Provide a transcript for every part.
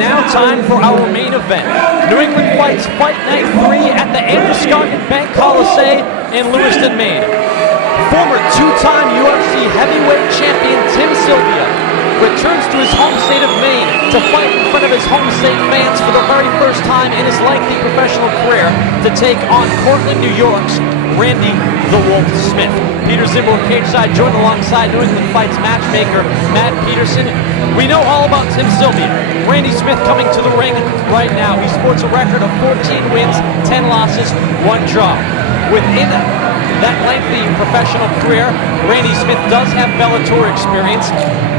now time for our main event. New England Fights Fight Night 3 at the Androscoggin Bank Coliseum in Lewiston, Maine. Former two-time UFC heavyweight champion Tim Sylvia returns to his home state of Maine to fight in front of his home state fans for the very first time in his lengthy professional career to take on Cortland, New York's Randy the Wolf Smith. Peter Zimbo cageside, joined alongside New England Fights matchmaker Matt Peterson. We know all about Tim Sylvia. Randy Smith coming to the ring right now. He sports a record of 14 wins, 10 losses, 1 draw. Within that lengthy professional career, Randy Smith does have Bellator experience.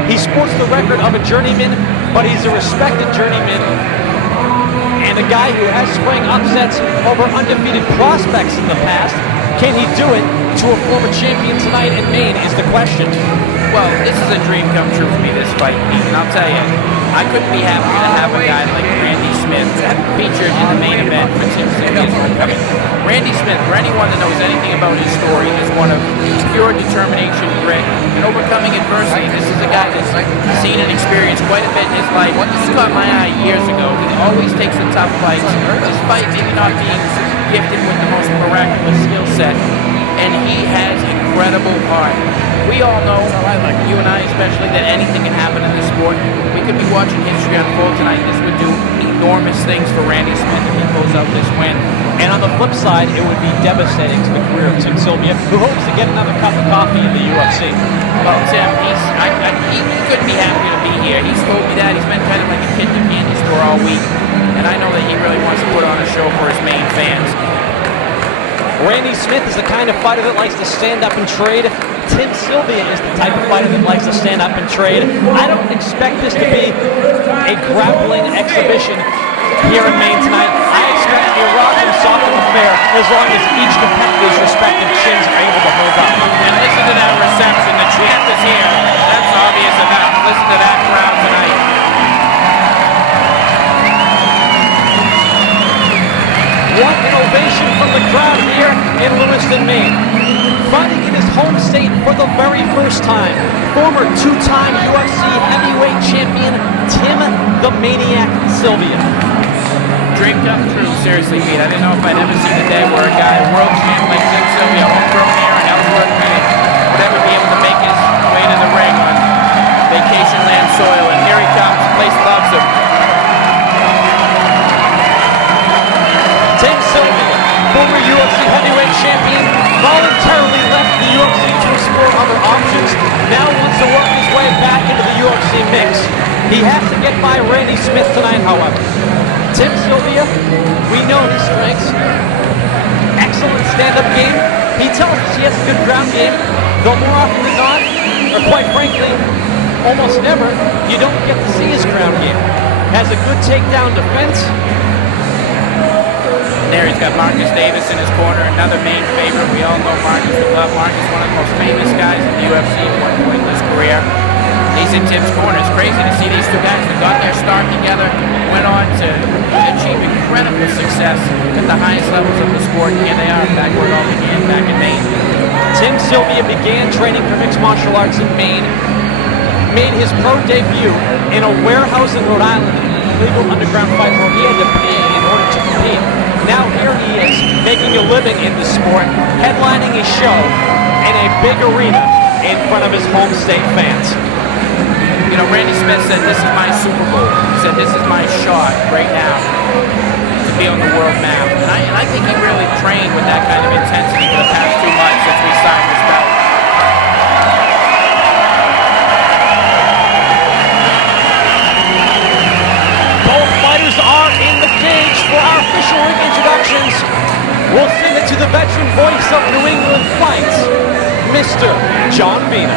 He sports the record of a journeyman, but he's a respected journeyman and a guy who has sprung upsets over undefeated prospects in the past. Can he do it to a former champion tonight in Maine is the question. Well, this is a dream come true for me, this fight, Pete, and I'll tell you, I couldn't be happy to have a guy like Randy Smith featured in the main event for Tim Sylvia's homecoming. Randy Smith, for anyone that knows anything about his story, is one of pure determination, grit, and overcoming adversity. This is a guy that's seen and experienced quite a bit in his life. This caught my eye years ago. He always takes the tough fights, despite maybe not being gifted with the most miraculous skill set, and he has incredible heart. We all know, you and I especially, that anything can happen in this sport. We could be watching history unfold tonight. This would do enormous things for Randy Smith if he pulls out this win. And on the flip side, it would be devastating to the career of Tim Sylvia, who hopes to get another cup of coffee in the UFC. Well, Tim, he couldn't be happier to be here. He's told me that. He's been kind of like a kid in the candy store all week. And I know that he really wants to put on a show for his Maine fans. Randy Smith is the kind of fighter that likes to stand up and trade. Tim Sylvia is the type of fighter that likes to stand up and trade. I don't expect this to be a grappling exhibition here in Maine tonight. I expect a rock and soft affair as long as each competitor's respective chins are able to hold up. And listen to that reception. The champ is here. That's obvious enough. Listen to that crowd tonight. What an ovation from the crowd here in Lewiston, Maine. Fighting in his home state for the very first time, former two-time UFC heavyweight champion Tim the Maine-iac Sylvia. Dream come true, seriously, Pete. I didn't know if I'd ever seen a day where a guy, a world champ like Tim Sylvia, homegrown here in Ellsworth, Maine, would ever be able to make his way to the ring on vacation land soil. And here he comes. The place loves him. Tim Sylvia, former UFC heavyweight champion, voluntarily left the UFC to explore other options, now wants to work his way back into the UFC mix. He has to get by Randy Smith tonight, however. Tim Sylvia, we know his strengths. Excellent stand-up game. He tells us he has a good ground game, though more often than not, or quite frankly, almost never, you don't get to see his ground game. Has a good takedown defense. There he's got Marcus Davis in his corner, another Maine favorite. We all know Marcus. We love Marcus, one of the most famous guys in the UFC at one point in his career. He's in Tim's corner. It's crazy to see these two guys that got their start together, went on to achieve incredible success at the highest levels of the sport. And here they are, back where it all began, back in Maine. Tim Sylvia began training for mixed martial arts in Maine, made his pro debut in a warehouse in Rhode Island, an illegal underground fight where he had to pay in order to compete. Now here he is, making a living in the sport, headlining a show in a big arena in front of his home state fans. You know, Randy Smith said, this is my Super Bowl. He said, this is my shot right now to be on the world map. And I think he really trained with that kind of intensity for the past 2 months since we signed this belt. Both fighters are in the cage for our official ring introductions. We'll send it to the veteran voice of New England Fights, Mr. John Vina.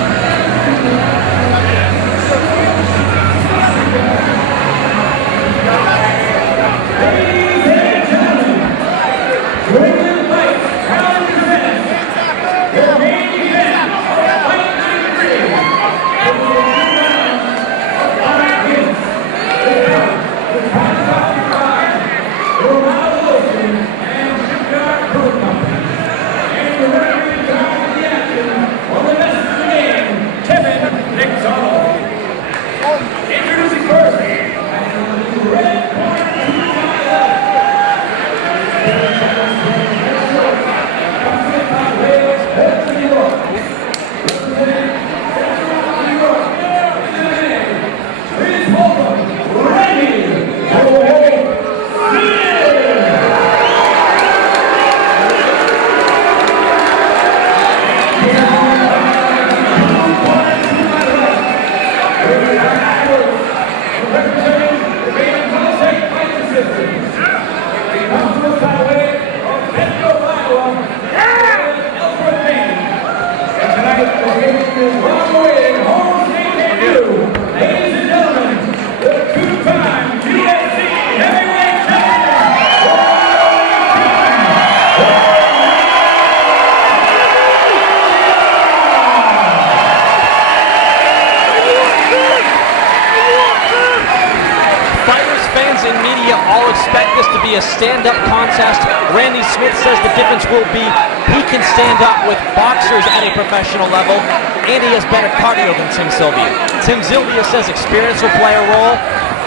media all expect this to be a stand-up contest. Randy Smith says the difference will be he can stand up with boxers at a professional level, and he has better cardio than Tim Sylvia. Tim Sylvia says experience will play a role,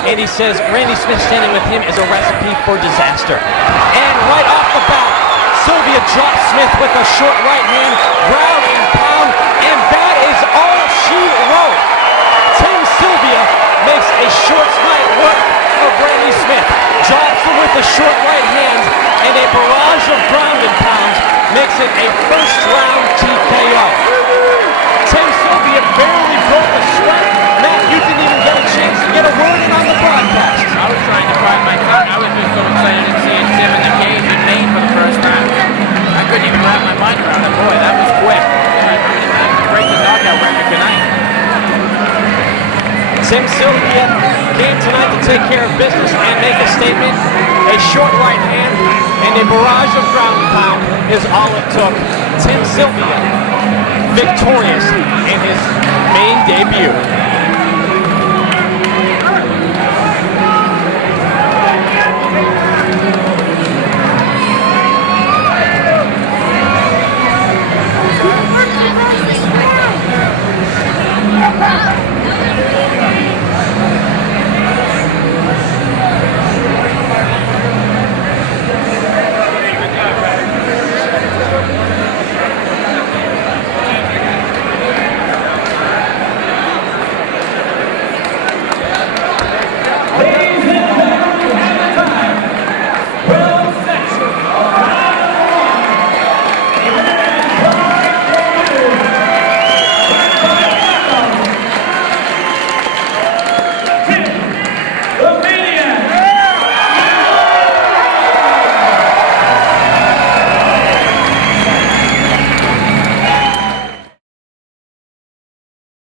and he says Randy Smith standing with him is a recipe for disaster. And right off the bat, Sylvia drops Smith with a short right hand, ground and pound, and that is all she wrote. Tim Sylvia makes a short night work of Randy Smith, drops him with a short right hand, and a barrage of ground and pound makes it a first round TKO. Tim Sylvia barely broke a sweat. Matt, you didn't even get a chance to get a word in on the broadcast. I was trying to find my tongue. I was just so excited to see Tim in the cage in Maine for the first time. I couldn't even wrap my mind around it. Boy, that was quick. I'm going to have to break the knockout record tonight. Tim Sylvia came tonight to take care of business and make a statement. A short right hand and a barrage of ground and pound is all it took. Tim Sylvia victorious in his Maine debut. Wow.